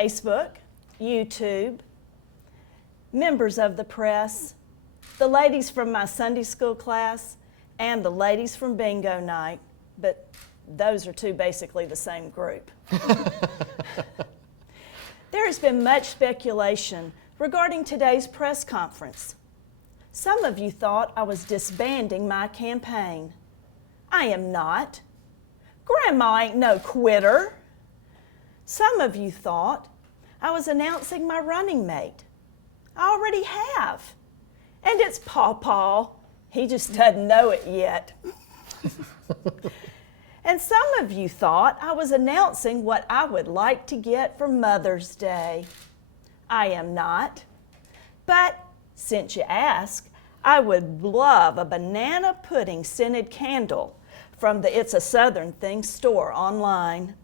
Facebook, YouTube, members of the press, the ladies from my Sunday school class, and the ladies from bingo night, but those are two basically the same group. There has been much speculation regarding today's press conference. Some of you thought I was disbanding my campaign. I am not. Grandma ain't no quitter. Some of you thought I was announcing my running mate. I already have. And it's Paw. He just doesn't know it yet. And some of you thought I was announcing what I would like to get for Mother's Day. I am not. But since you ask, I would love a banana pudding scented candle from the It's a Southern Thing store online.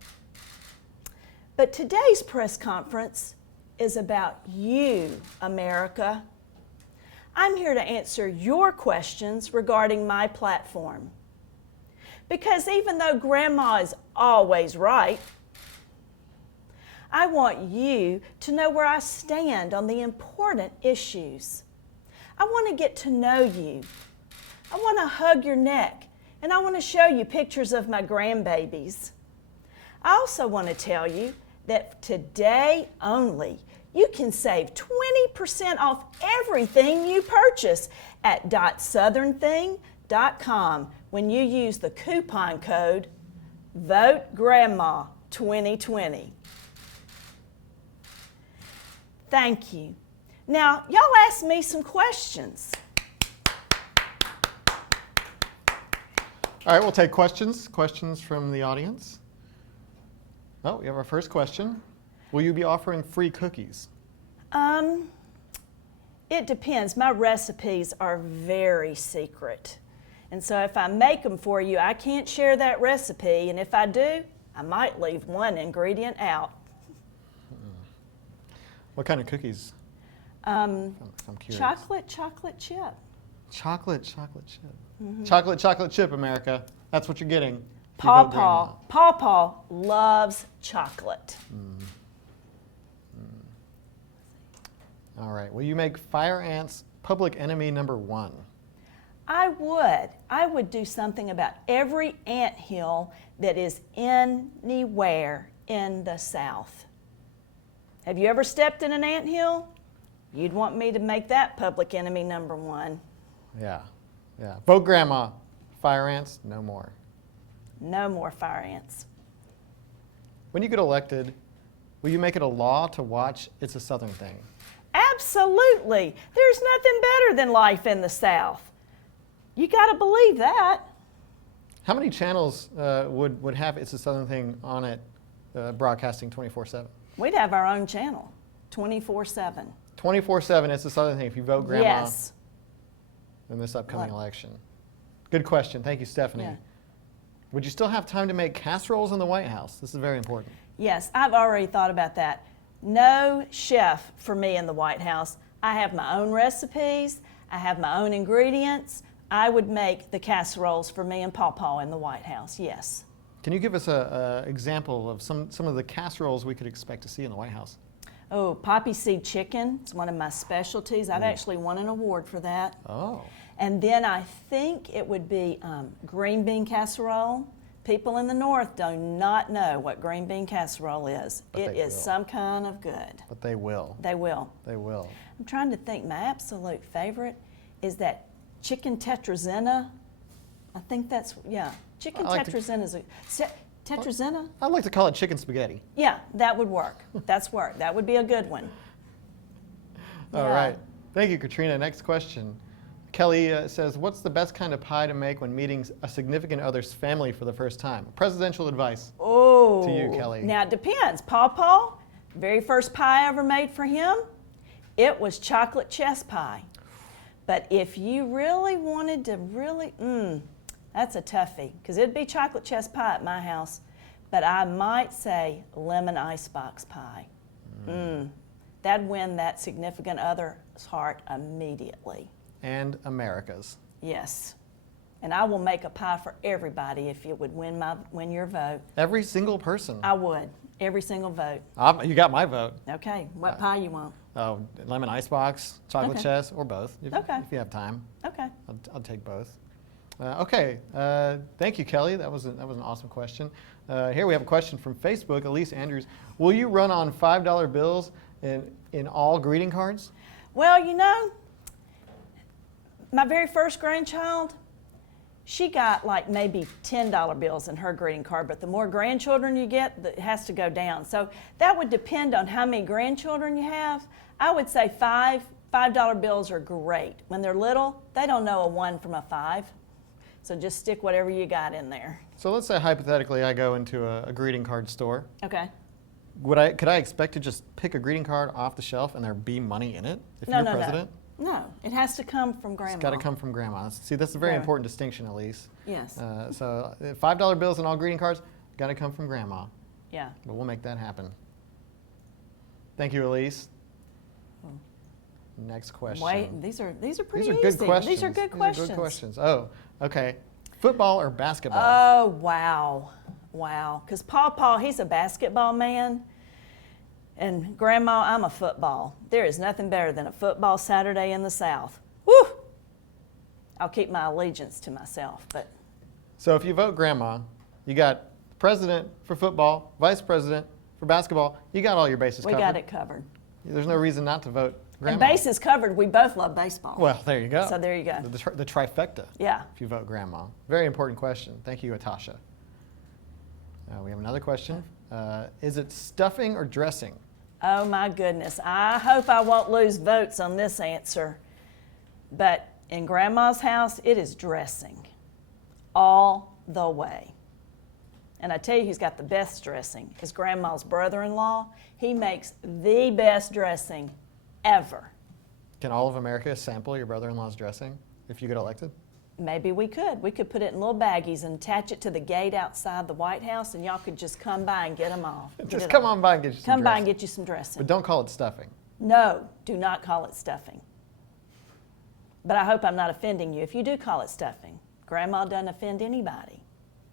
But today's press conference is about you, America. I'm here to answer your questions regarding my platform. Because even though Grandma is always right, I want you to know where I stand on the important issues. I want to get to know you. I want to hug your neck, and I want to show you pictures of my grandbabies. I also want to tell you that today only, you can save 20% off everything you purchase at .southernthing.com when you use the coupon code VOTEGRANDMA2020. Thank you. Now, y'all asked me some questions. All right, we'll take questions. Questions from the audience. Oh, we have our first question. Will you be offering free cookies? It depends. My recipes are very secret. And so if I make them for you, I can't share that recipe. And if I do, I might leave one ingredient out. What kind of cookies? I'm curious. Chocolate chip. Chocolate chip. Mm-hmm. Chocolate chip, America. That's what you're getting. Paw loves chocolate. All right. Will you make fire ants public enemy number one? I would do something about every anthill that is anywhere in the South. Have you ever stepped in an anthill? You'd want me to make that public enemy number one. Yeah. Vote Grandma. Fire ants, no more. No more fire ants. When you get elected, will you make it a law to watch It's a Southern Thing? Absolutely. There's nothing better than life in the South. You got to believe that. How many channels would have It's a Southern Thing on it, broadcasting 24/7? We'd have our own channel, 24/7. 24/7, It's a Southern Thing if you vote Grandma Yes. in this upcoming election. Good question. Thank you, Stephanie. Yeah. Would you still have time to make casseroles in the White House? This is very important. Yes, I've already thought about that. No chef for me in the White House. I have my own recipes. I have my own ingredients. I would make the casseroles for me and Paw in the White House, yes. Can you give us an example of some of the casseroles we could expect to see in the White House? Oh, poppy seed chicken. It's one of my specialties. I've actually won an award for that. Oh. And then I think it would be green bean casserole. People in the North do not know what green bean casserole is. It is some kind of good. But they will. They will. They will. I'm trying to think. My absolute favorite is that chicken tetrazzina. I think that's, chicken tetrazzina is tetrazzina? I'd like to call it chicken spaghetti. Yeah, that would work. That would be a good one. All right. Thank you, Katrina. Next question. Kelly says, what's the best kind of pie to make when meeting a significant other's family for the first time? Presidential advice to you, Kelly. Now it depends. Paw, very first pie I ever made for him, it was chocolate chess pie. But if you really wanted to that's a toughie, because it'd be chocolate chess pie at my house. But I might say lemon icebox pie. That'd win that significant other's heart immediately. And America's. Yes. And I will make a pie for everybody if you would win your vote. Every single person? I would. Every single vote. You got my vote. Okay, what pie you want? Oh, lemon icebox, chocolate Okay. chess, or both. Okay. If you have time. Okay. I'll take both. Okay. Thank you, Kelly. That was an awesome question. Here we have a question from Facebook. Elise Andrews. Will you run on $5 bills in all greeting cards? Well, you know, my very first grandchild, she got like maybe $10 bills in her greeting card, but the more grandchildren you get, it has to go down. So that would depend on how many grandchildren you have. I would say $5 bills are great. When they're little, they don't know a 1 from a 5. So just stick whatever you got in there. So let's say hypothetically I go into a greeting card store. Okay. Could I expect to just pick a greeting card off the shelf and there be money in it if you're president? No, it has to come from grandma. It's got to come from grandma. See, that's a very important distinction, Elise. Yes. So $5 bills and all greeting cards, got to come from grandma. Yeah. But we'll make that happen. Thank you, Elise. Next question. Wait, these are pretty These are easy. good questions. These are good questions. These are good questions. Oh, okay. Football or basketball? Oh, wow. Wow. Because Paw, he's a basketball man. And Grandma, I'm a football. There is nothing better than a football Saturday in the South. Woo! I'll keep my allegiance to myself, but. So if you vote grandma, you got president for football, vice president for basketball. You got all your bases covered. We got it covered. There's no reason not to vote grandma. And bases covered, we both love baseball. Well, there you go. So there you go. The trifecta. Yeah. If you vote grandma. Very important question. Thank you, Atasha. We have another question. Is it stuffing or dressing? Oh my goodness. I hope I won't lose votes on this answer. But in Grandma's house, it is dressing all the way. And I tell you who's got the best dressing is Grandma's brother-in-law. He makes the best dressing ever. Can all of America sample your brother-in-law's dressing if you get elected? Maybe we could. We could put it in little baggies and attach it to the gate outside the White House, and y'all could just come by and get them off. Just come on by and get you some Come by dressing. and get you some dressing. But don't call it stuffing. No, do not call it stuffing. But I hope I'm not offending you if you do call it stuffing. Grandma doesn't offend anybody.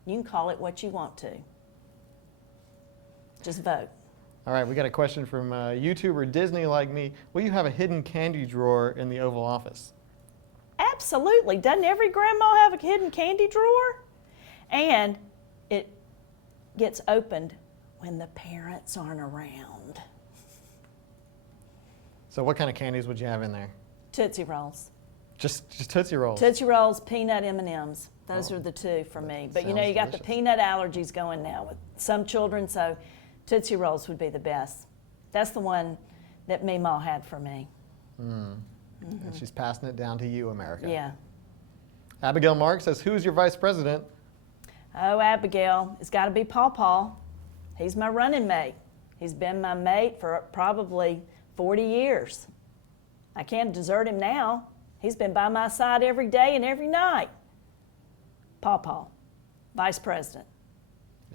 You can call it what you want to. Just vote. All right, we got a question from YouTuber Disney Like Me. Will you have a hidden candy drawer in the Oval Office? Absolutely. Doesn't every grandma have a hidden candy drawer? And it gets opened when the parents aren't around. So what kind of candies would you have in there? Tootsie Rolls. Just Tootsie Rolls? Tootsie Rolls, peanut M&Ms. Those are the two for me. But you know, you got the peanut allergies going now with some children, so Tootsie Rolls would be the best. That's the one that Meemaw had for me. And she's passing it down to you, America. Yeah. Abigail Mark says, who's your vice president? Oh, Abigail, it's got to be Paw. He's my running mate. He's been my mate for probably 40 years. I can't desert him now. He's been by my side every day and every night. Paw, vice president.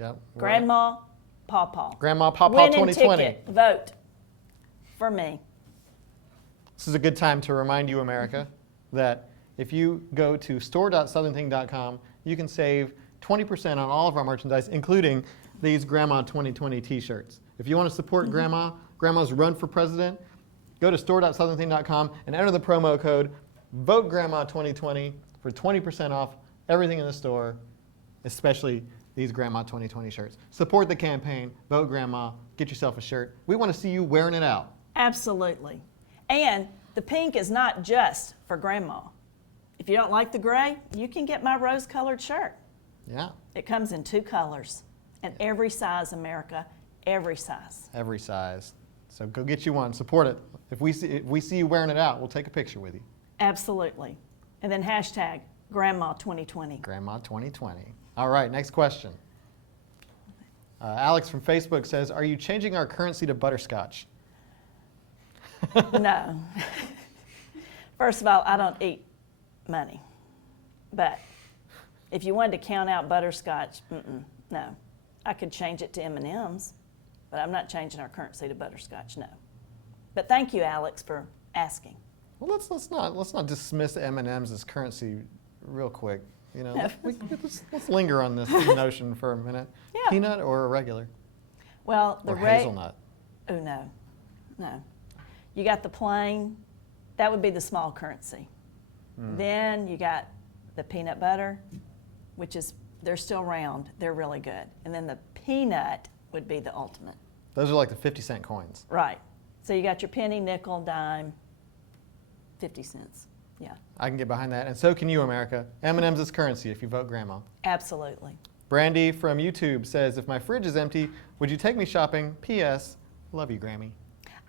Yep. Grandma, Paw. Grandma, Paw Winning 2020. ticket, vote for me. This is a good time to remind you, America, that if you go to store.southernthing.com, you can save 20% on all of our merchandise, including these Grandma 2020 t-shirts. If you want to support Grandma's run for president, go to store.southernthing.com and enter the promo code VOTEGRANDMA2020 for 20% off everything in the store, especially these Grandma 2020 shirts. Support the campaign, vote Grandma, get yourself a shirt. We want to see you wearing it out. Absolutely. And the pink is not just for Grandma. If you don't like the gray, you can get my rose-colored shirt. Yeah. It comes in 2 colors. And every size, America, every size. Every size. So go get you one. Support it. If we see you wearing it out, we'll take a picture with you. Absolutely. And then hashtag Grandma 2020. Grandma 2020. All right, next question. Alex from Facebook says, are you changing our currency to Butterscotch? No. First of all, I don't eat money. But if you wanted to count out Butterscotch, no. I could change it to M&Ms, but I'm not changing our currency to Butterscotch, no. But thank you, Alex, for asking. Well, let's not dismiss M&Ms as currency real quick. You know, let's linger on this notion for a minute. Yeah. Peanut or a regular? Well, or hazelnut? Oh, no. You got the plain, that would be the small currency. Then you got the peanut butter, which is, they're still round, they're really good. And then the peanut would be the ultimate. Those are like the 50-cent coins. Right. So you got your penny, nickel, dime, 50 cents. Yeah. I can get behind that, and so can you, America. M&M's is currency if you vote Grandma. Absolutely. Brandy from YouTube says, if my fridge is empty, would you take me shopping? P.S. Love you, Grammy.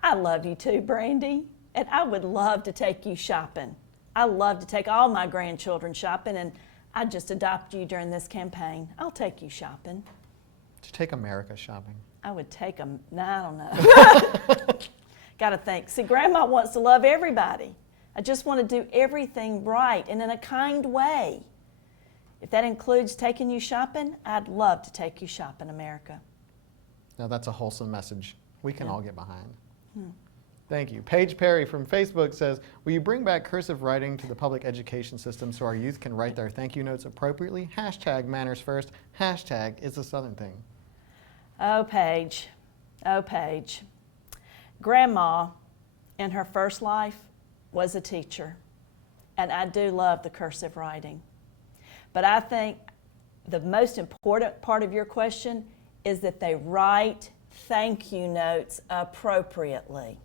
I love you too, Brandy, and I would love to take you shopping. I love to take all my grandchildren shopping, and I just adopt you during this campaign. I'll take you shopping. Would you take America shopping? I would take them. No, I don't know. Got to think. See, Grandma wants to love everybody. I just want to do everything right and in a kind way. If that includes taking you shopping, I'd love to take you shopping, America. Now that's a wholesome message we can all get behind. Thank you. Paige Perry from Facebook says, will you bring back cursive writing to the public education system so our youth can write their thank you notes appropriately? Hashtag manners first. Hashtag it's a Southern thing. Oh, Paige. Oh, Paige. Grandma, in her first life, was a teacher, and I do love the cursive writing. But I think the most important part of your question is that they write thank you notes appropriately.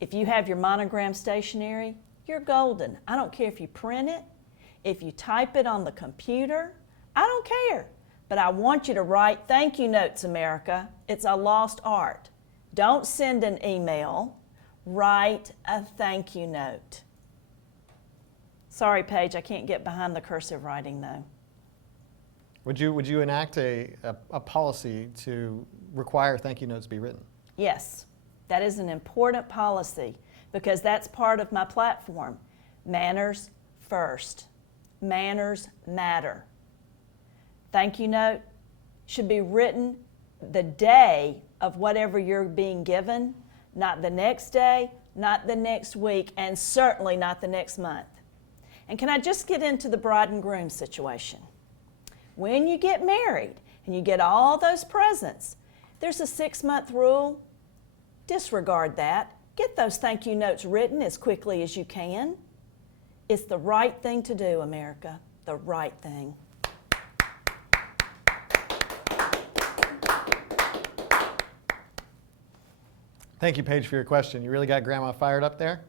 If you have your monogram stationery, you're golden. I don't care if you print it, if you type it on the computer, I don't care. But I want you to write thank you notes, America. It's a lost art. Don't send an email. Write a thank you note. Sorry, Paige, I can't get behind the cursive writing, though. Would you enact a policy to require thank you notes be written? Yes, that is an important policy because that's part of my platform. Manners first. Manners matter. Thank you note should be written the day of whatever you're being given, not the next day, not the next week, and certainly not the next month. And can I just get into the bride and groom situation? When you get married and you get all those presents, there's a 6-month rule. Disregard that. Get those thank you notes written as quickly as you can. It's the right thing to do, America. The right thing. Thank you, Paige, for your question. You really got Grandma fired up there.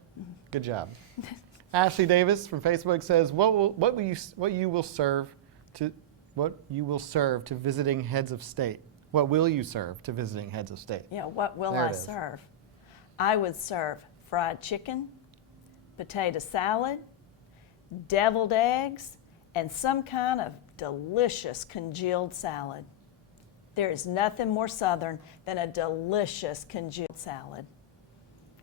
Good job. Ashley Davis from Facebook says, what you will serve to visiting heads of state? What will you serve to visiting heads of state? Yeah, what will I serve? I would serve fried chicken, potato salad, deviled eggs, and some kind of delicious congealed salad. There is nothing more Southern than a delicious congealed salad.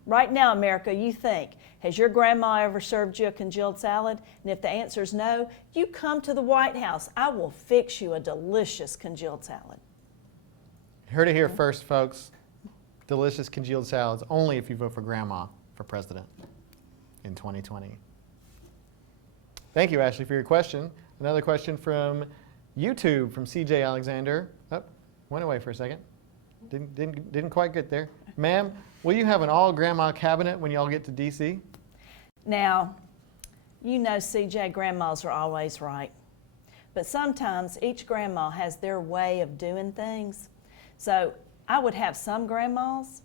Right now, America, you think, has your grandma ever served you a congealed salad? And if the answer is no, you come to the White House. I will fix you a delicious congealed salad. Heard it here first, folks. Delicious congealed salads, only if you vote for Grandma for president in 2020. Thank you, Ashley, for your question. Another question from YouTube from CJ Alexander. Oh, went away for a second. Didn't quite get there. Ma'am, will you have an all-grandma cabinet when y'all get to D.C.? Now, you know CJ, grandmas are always right. But sometimes each grandma has their way of doing things. So I would have some grandmas,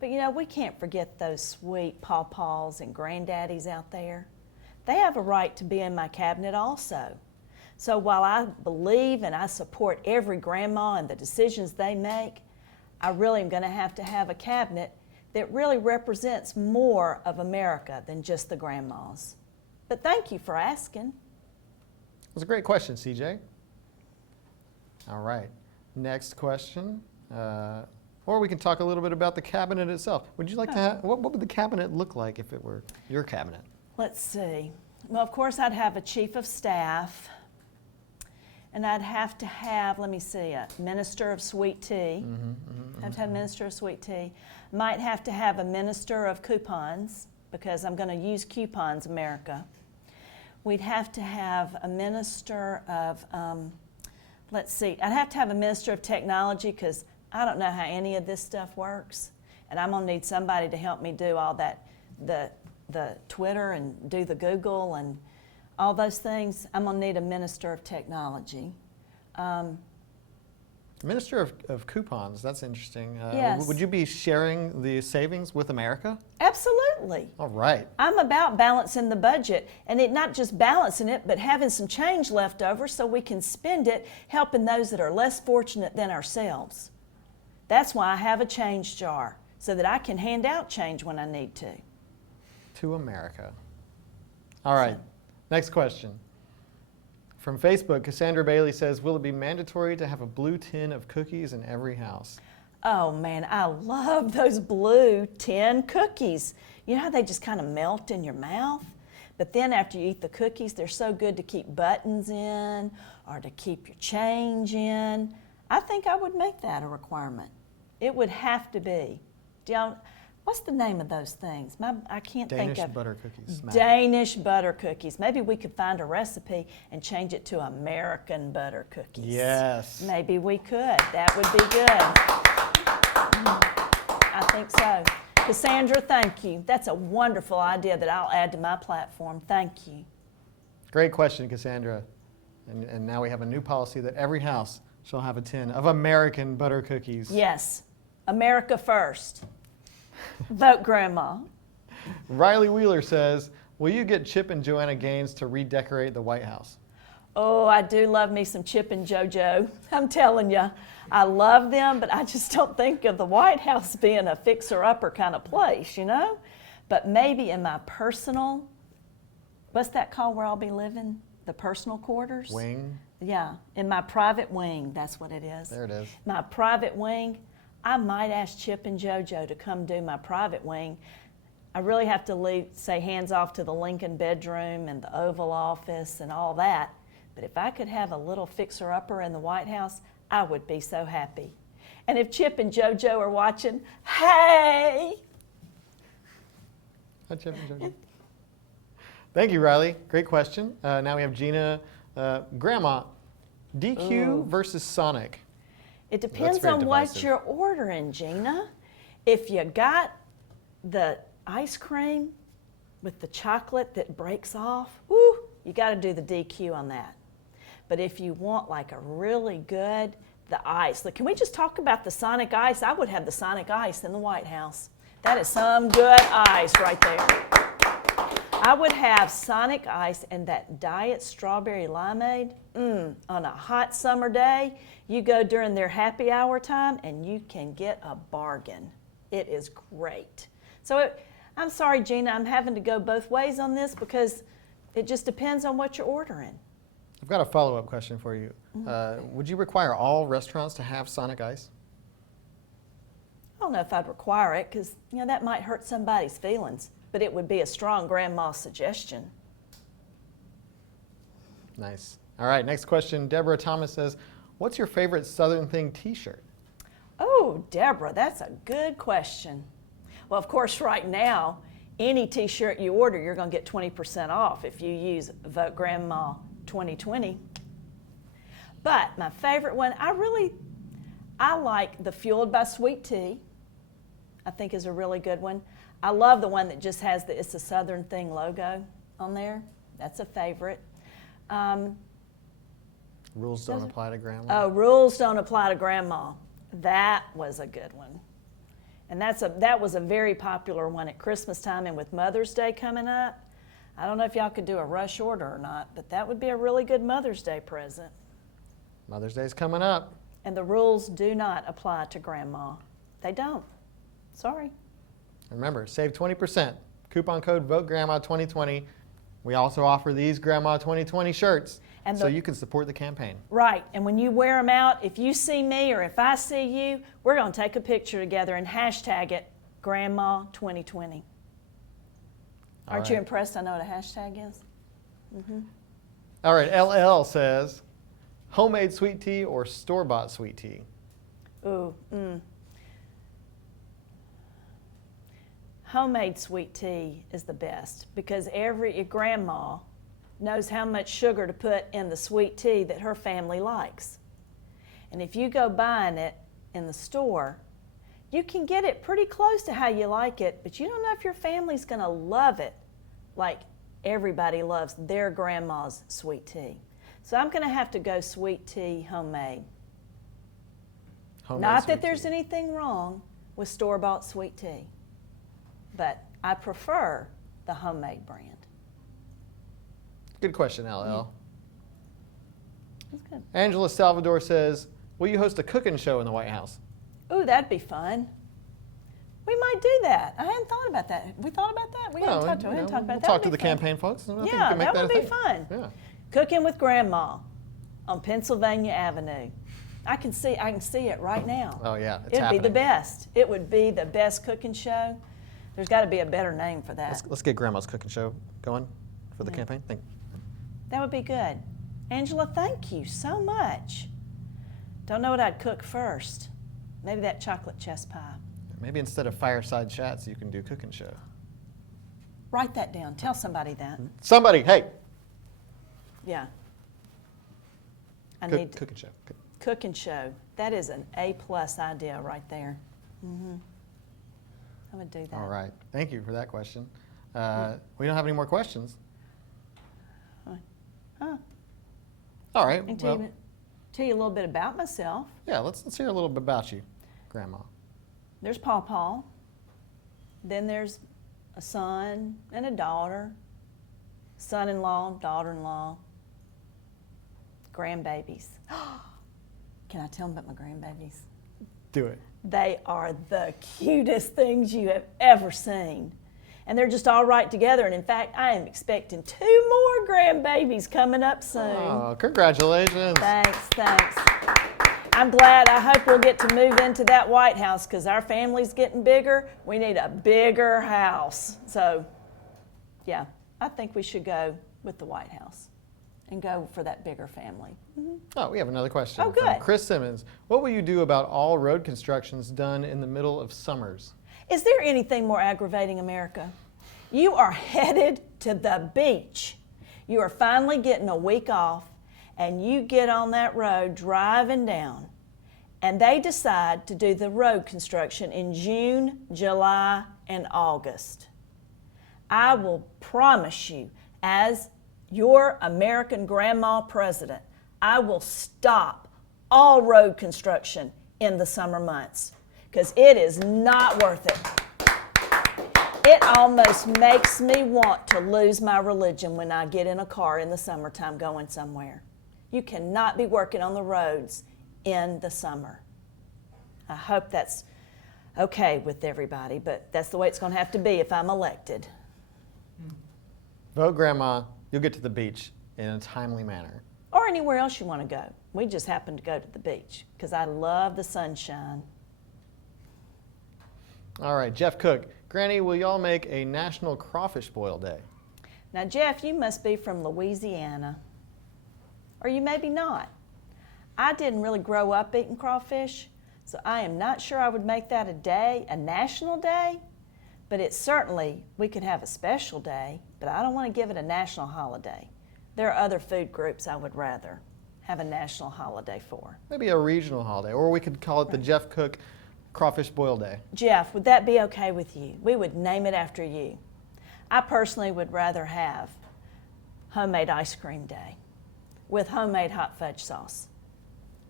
but you know, we can't forget those sweet pawpaws and granddaddies out there. They have a right to be in my cabinet also. So while I believe and I support every grandma and the decisions they make, I really am going to have a cabinet that really represents more of America than just the grandmas. But thank you for asking. It was a great question, CJ. All right, next question. Or we can talk a little bit about the cabinet itself. Would you like to have, what would the cabinet look like if it were your cabinet? Let's see. Well, of course, I'd have a chief of staff. And I'd have to have, let me see, a minister of sweet tea. I'd have to have a minister of sweet tea. Might have to have a minister of coupons, because I'm going to use coupons, America. We'd have to have a minister of, let's see, I'd have to have a minister of technology, because I don't know how any of this stuff works, and I'm gonna need somebody to help me do all that, the Twitter and do the Google and all those things. I'm gonna need a minister of technology. Minister of coupons, that's interesting. Yes. Would you be sharing the savings with America? Absolutely. All right. I'm about balancing the budget, and not just balancing it, but having some change left over so we can spend it helping those that are less fortunate than ourselves. That's why I have a change jar, so that I can hand out change when I need to. To America. All right. Next question. From Facebook, Cassandra Bailey says, will it be mandatory to have a blue tin of cookies in every house? Oh man, I love those blue tin cookies. You know how they just kind of melt in your mouth? But then after you eat the cookies, they're so good to keep buttons in or to keep your change in. I think I would make that a requirement. It would have to be. What's the name of those things? I can't think of. Danish butter cookies. Danish butter cookies. Maybe we could find a recipe and change it to American butter cookies. Yes. Maybe we could. That would be good. I think so. Cassandra, thank you. That's a wonderful idea that I'll add to my platform. Thank you. Great question, Cassandra. And now we have a new policy that every house shall have a tin of American butter cookies. Yes. America first. Vote Grandma. Riley Wheeler says, will you get Chip and Joanna Gaines to redecorate the White House? Oh, I do love me some Chip and JoJo. I'm telling you, I love them, but I just don't think of the White House being a fixer-upper kind of place, you know? But maybe in my personal, what's that called where I'll be living? The personal quarters? Wing? Yeah, in my private wing, that's what it is. There it is. My private wing, I might ask Chip and JoJo to come do my private wing. I really have to say hands off to the Lincoln bedroom and the Oval Office and all that. But if I could have a little fixer-upper in the White House, I would be so happy. And if Chip and JoJo are watching, hey! Hi, Chip and JoJo. Thank you, Riley. Great question. Now we have Gina. Grandma, DQ versus Sonic. It depends on what you're ordering, Gina. If you got the ice cream with the chocolate that breaks off, woo, you got to do the DQ on that. But if you want like a really good, the ice. Look, can we just talk about the Sonic ice? I would have the Sonic ice in the White House. That is some good ice right there. I would have Sonic ice and that diet strawberry limeade on a hot summer day. You go during their happy hour time and you can get a bargain. It is great. So I'm sorry, Gina, I'm having to go both ways on this because it just depends on what you're ordering. I've got a follow-up question for you. Would you require all restaurants to have Sonic ice? I don't know if I'd require it because that might hurt somebody's feelings, but it would be a strong grandma suggestion. Nice. All right, next question. Deborah Thomas says, what's your favorite Southern Thing t-shirt? Oh, Deborah, that's a good question. Well, of course, right now, any t-shirt you order, you're going to get 20% off if you use Vote Grandma 2020. But my favorite one, I like the Fueled by Sweet Tea. I think is a really good one. I love the one that just has the It's a Southern Thing logo on there. That's a favorite. Rules don't apply to Grandma. Oh, rules don't apply to Grandma. That was a good one. And that was a very popular one at Christmas time and with Mother's Day coming up. I don't know if y'all could do a rush order or not, but that would be a really good Mother's Day present. Mother's Day's coming up. And the rules do not apply to Grandma. They don't. Sorry. Remember, save 20%. Coupon code VOTEGRANDMA2020. We also offer these Grandma 2020 shirts so you can support the campaign. Right. And when you wear them out, if you see me or if I see you, we're going to take a picture together and hashtag it Grandma 2020. Aren't you impressed I know what a hashtag is? Mm-hmm. All right. LL says, homemade sweet tea or store-bought sweet tea? Ooh, Homemade sweet tea is the best because your grandma knows how much sugar to put in the sweet tea that her family likes. And if you go buying it in the store, you can get it pretty close to how you like it, but you don't know if your family's going to love it like everybody loves their grandma's sweet tea. So I'm going to have to go sweet tea homemade. Not that there's anything wrong with store-bought sweet tea, but I prefer the homemade brand. Good question, LL. That's good. Angela Salvador says, will you host a cooking show in the White House? Ooh, that'd be fun. We might do that. I hadn't thought about that. We thought about that? We hadn't talked about that. We'll talk to the campaign folks. And I think we can make that would be fun. Yeah. Cooking with Grandma on Pennsylvania Avenue. I can see it right now. Oh yeah, it's It'd happening. be the best. It would be the best cooking show. There's got to be a better name for that. Let's get Grandma's cooking show going for the campaign. That would be good. Angela, thank you so much. Don't know what I'd cook first. Maybe that chocolate chess pie. Maybe instead of fireside chats, you can do cooking show. Write that down. Tell somebody that. Somebody, hey. Yeah. Cooking show. Cooking show. That is an A+ idea right there. I would do that. All right. Thank you for that question. We don't have any more questions. Huh. All right. And tell you a little bit about myself. Yeah, let's hear a little bit about you, Grandma. There's Pawpaw. Then there's a son and a daughter, son-in-law, daughter-in-law, grandbabies. Can I tell them about my grandbabies? Do it. They are the cutest things you have ever seen. And they're just all right together. And in fact, I am expecting 2 more grandbabies coming up soon. Oh, congratulations. Thanks. I'm glad. I hope we'll get to move into that White House because our family's getting bigger. We need a bigger house. So, yeah, I think we should go with the White House and go for that bigger family. Oh, we have another question. Oh, good. From Chris Simmons. What will you do about all road constructions done in the middle of summers? Is there anything more aggravating, America? You are headed to the beach. You are finally getting a week off, and you get on that road driving down, and they decide to do the road construction in June, July, and August. I will promise you, as your American grandma president, I will stop all road construction in the summer months because it is not worth it. It almost makes me want to lose my religion when I get in a car in the summertime going somewhere. You cannot be working on the roads in the summer. I hope that's okay with everybody, but that's the way it's going to have to be if I'm elected. Vote Grandma. You'll get to the beach in a timely manner. Or anywhere else you want to go. We just happen to go to the beach because I love the sunshine. All right, Jeff Cook. Granny, will y'all make a National Crawfish Boil Day? Now, Jeff, you must be from Louisiana. Or you maybe not. I didn't really grow up eating crawfish, so I am not sure I would make that a day, a national day, but it's certainly, we could have a special day, but I don't want to give it a national holiday. There are other food groups I would rather have a national holiday for. Maybe a regional holiday, or we could call it the Jeff Cook Crawfish Boil Day. Jeff, would that be okay with you? We would name it after you. I personally would rather have homemade ice cream day with homemade hot fudge sauce,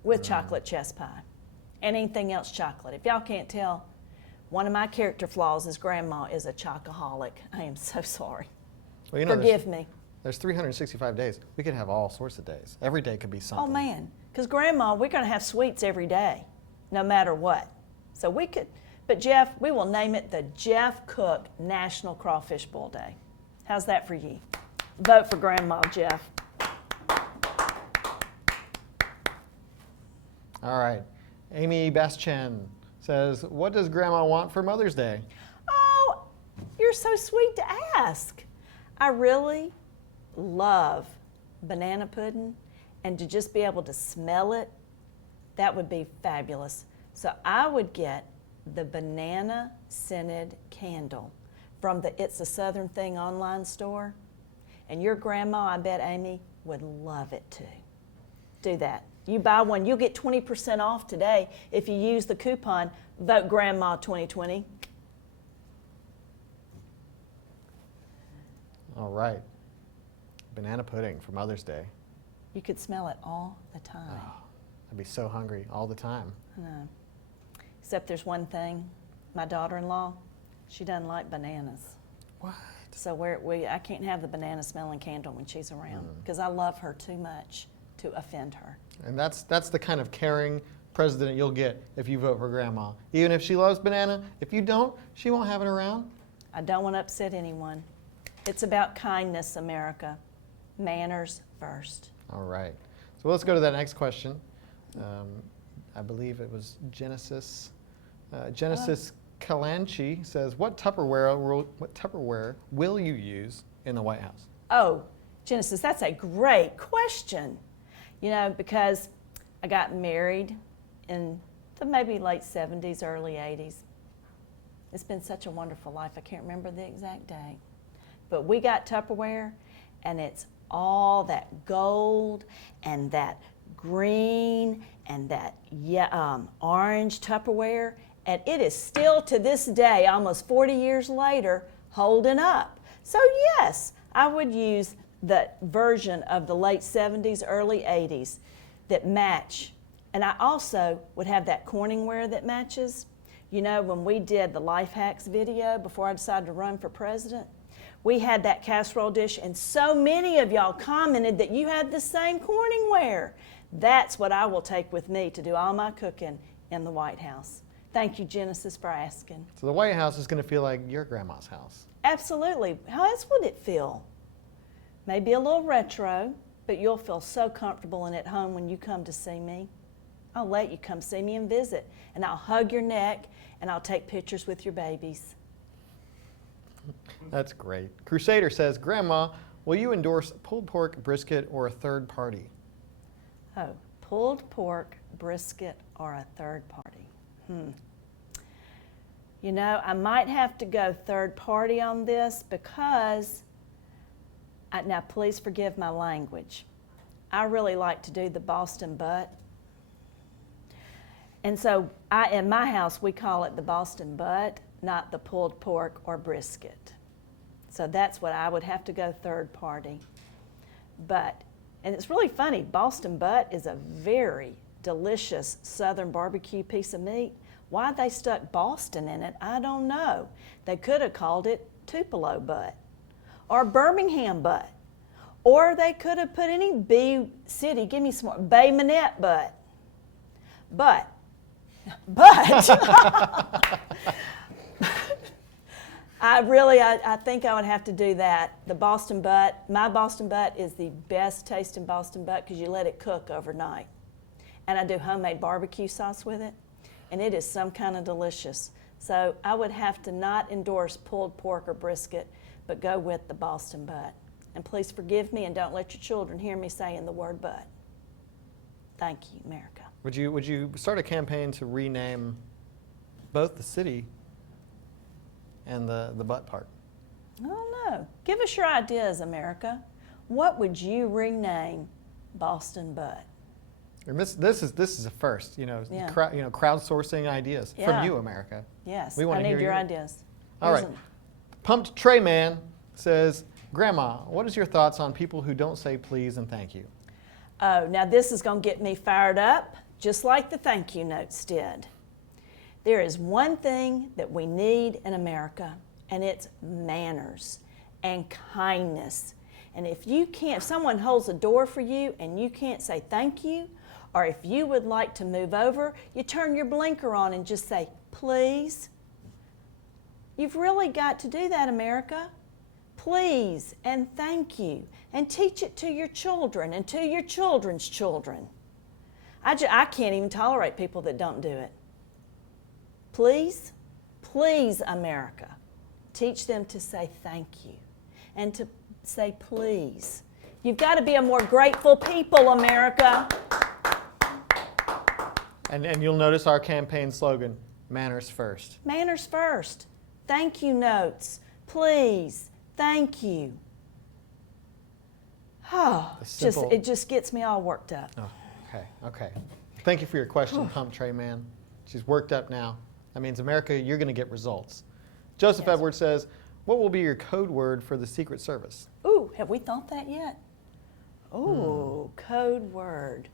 with chocolate chess pie, and anything else chocolate. If y'all can't tell, one of my character flaws is Grandma is a chocoholic. I am so sorry. Well, you know, Forgive me. There's 365 days. We could have all sorts of days. Every day could be something. Oh man, because Grandma, we're going to have sweets every day, no matter what. So we could, but Jeff, we will name it the Jeff Cook National Crawfish Boil Day. How's that for you? Vote for Grandma, Jeff. All right. Amy Bastian says, what does Grandma want for Mother's Day? Oh, you're so sweet to ask. I really love banana pudding, and to just be able to smell it, that would be fabulous. So I would get the banana scented candle from the It's a Southern Thing online store. And your grandma, I bet Amy, would love it too. do that. You buy one, you'll get 20% off today if you use the coupon Vote Grandma 2020. All right. Banana pudding for Mother's Day. You could smell it all the time. Oh, I'd be so hungry all the time. I know. Except there's one thing. My daughter-in-law, she doesn't like bananas. What? So I can't have the banana smelling candle when she's around because I love her too much to offend her. And that's the kind of caring president you'll get if you vote for Grandma. Even if she loves banana, if you don't, she won't have it around. I don't want to upset anyone. It's about kindness, America. Manners first. All right. So let's go to that next question. I believe it was Genesis. Genesis Kalanchi says, what Tupperware will you use in the White House? Oh, Genesis, that's a great question. You know, because I got married in the maybe late 70s, early 80s. It's been such a wonderful life. I can't remember the exact date. But we got Tupperware, and it's all that gold and that green and that orange Tupperware. And it is still to this day, almost 40 years later, holding up. So yes, I would use the version of the late 70s, early 80s that match. And I also would have that Corningware that matches. You know, when we did the Life Hacks video before I decided to run for president, we had that casserole dish, and so many of y'all commented that you had the same Corningware. That's what I will take with me to do all my cooking in the White House. Thank you, Genesis, for asking. So the White House is going to feel like your grandma's house. Absolutely. How else would it feel? Maybe a little retro, but you'll feel so comfortable and at home when you come to see me. I'll let you come see me and visit, and I'll hug your neck, and I'll take pictures with your babies. That's great. Crusader says, Grandma, will you endorse pulled pork, brisket, or a third party? Oh, pulled pork, brisket, or a third party? You know, I might have to go third party on this because, now please forgive my language, I really like to do the Boston butt. And so in my house, we call it the Boston butt, not the pulled pork or brisket. So that's what I would have to go third party. But, and it's really funny, Boston butt is a very delicious Southern barbecue piece of meat. Why they stuck Boston in it, I don't know. They could have called it Tupelo butt or Birmingham butt, or they could have put any B city, give me some more, Bay Minette butt. But I think I would have to do that. The Boston butt, my Boston butt is the best tasting Boston butt because you let it cook overnight. And I do homemade barbecue sauce with it, and it is some kind of delicious. So I would have to not endorse pulled pork or brisket, but go with the Boston butt. And please forgive me and don't let your children hear me saying the word butt. Thank you, America. Would you start a campaign to rename both the city and the butt part? I don't know. Give us your ideas, America. What would you rename Boston butt? And this is a first, Yeah. Crowdsourcing ideas Yeah. from you, America. Yes, We want I to need hear your you. ideas. All right. Pumped Tray Man says, Grandma, what is your thoughts on people who don't say please and thank you? Oh, now this is going to get me fired up, just like the thank you notes did. There is one thing that we need in America, and it's manners and kindness. And if someone holds a door for you and you can't say thank you, or if you would like to move over, you turn your blinker on and just say, please. You've really got to do that, America. Please and thank you. And teach it to your children and to your children's children. I can't even tolerate people that don't do it. Please, please, America, teach them to say thank you and to say please. You've got to be a more grateful people, America. And you'll notice our campaign slogan, manners first. Manners first. Thank you notes. Please. Thank you. Oh, it just gets me all worked up. Oh, Okay. Thank you for your question, Pump Tray Man. She's worked up now. That means, America, you're going to get results. Joseph Yes. Edwards says, what will be your code word for the Secret Service? Ooh, have we thought that yet? Ooh, code word.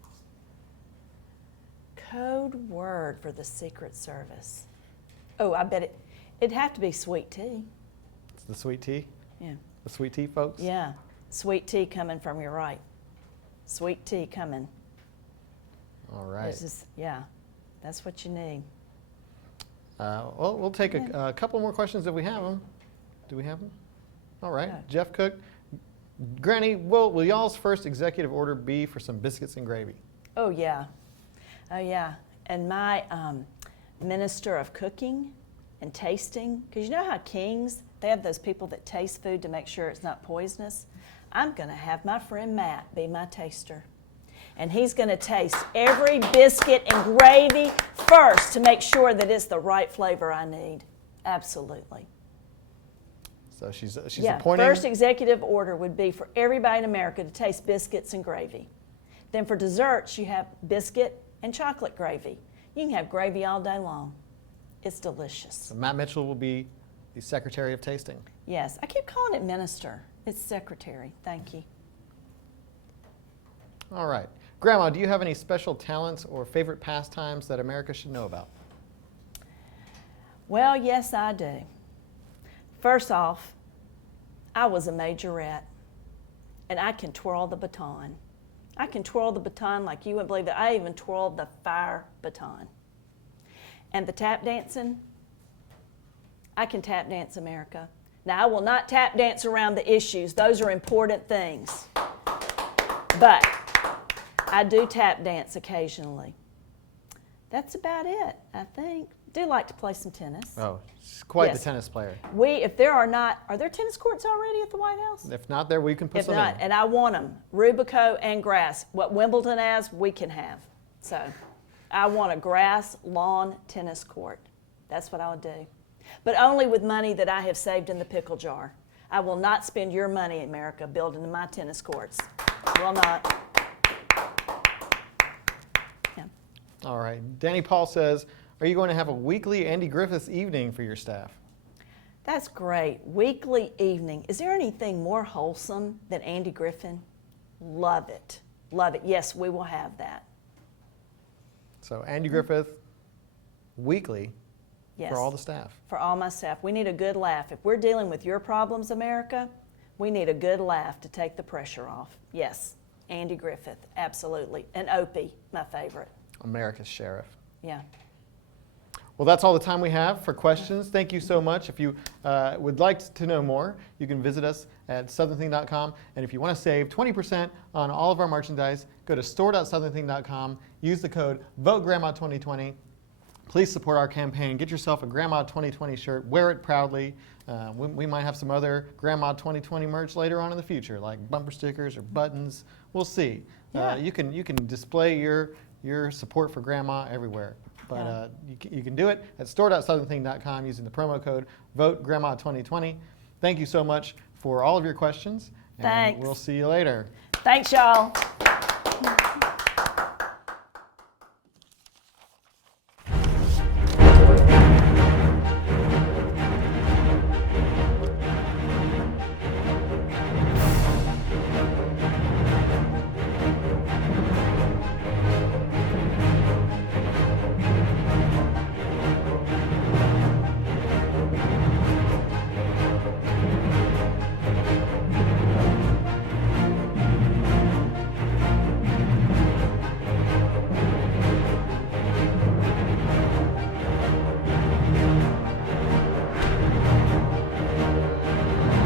Code word for the Secret Service. Oh, I bet it'd have to be sweet tea. It's the sweet tea? Yeah. The sweet tea, folks? Yeah. Sweet tea coming from your right. Sweet tea coming. All right. Yeah, that's what you need. Well, we'll take a couple more questions if we have them. Do we have them? All right. Yeah. Jeff Cook. Granny, will y'all's first executive order be for some biscuits and gravy? Oh, yeah. Oh, yeah. And my minister of cooking and tasting, because you know how Kings, they have those people that taste food to make sure it's not poisonous? I'm going to have my friend Matt be my taster. And he's going to taste every biscuit and gravy first to make sure that it's the right flavor I need. Absolutely. So she's Yeah, appointing. first executive order would be for everybody in America to taste biscuits and gravy. Then for desserts, you have biscuit and chocolate gravy. You can have gravy all day long. It's delicious. So Matt Mitchell will be the Secretary of Tasting. Yes, I keep calling it minister. It's secretary. Thank you. All right. Grandma, do you have any special talents or favorite pastimes that America should know about? Well, yes, I do. First off, I was a majorette, and I can twirl the baton. I can twirl the baton like you wouldn't believe it. I even twirled the fire baton. And the tap dancing, I can tap dance, America. Now, I will not tap dance around the issues. Those are important things. But I do tap dance occasionally. That's about it, I think. Do like to play some tennis. Oh, she's quite Yes. the tennis player. If there are not, are there tennis courts already at the White House? If not there, we can put If some not, in. and I want them, Rubico and grass. What Wimbledon has, we can have. So I want a grass lawn tennis court. That's what I would do. But only with money that I have saved in the pickle jar. I will not spend your money, America, building my tennis courts. Will not. Yeah. All right. Danny Paul says, are you going to have a weekly Andy Griffiths evening for your staff? That's great. Weekly evening. Is there anything more wholesome than Andy Griffin? Love it. Love it. Yes, we will have that. So Andy Griffith, weekly, Yes. for all the staff. For all my staff. We need a good laugh. If we're dealing with your problems, America, we need a good laugh to take the pressure off. Yes, Andy Griffith, absolutely. And Opie, my favorite. America's Sheriff. Yeah. Well, that's all the time we have for questions. Thank you so much. If you would like to know more, you can visit us at southernthing.com. And if you want to save 20% on all of our merchandise, go to store.southernthing.com. Use the code VOTEGRANDMA2020. Please support our campaign. Get yourself a Grandma 2020 shirt. Wear it proudly. We might have some other Grandma 2020 merch later on in the future, like bumper stickers or buttons. We'll see. Yeah. You can display your support for Grandma everywhere. But you can do it at store.southernthing.com using the promo code VOTEGRANDMA2020. Thank you so much for all of your questions. And Thanks. we'll see you later. Thanks, y'all.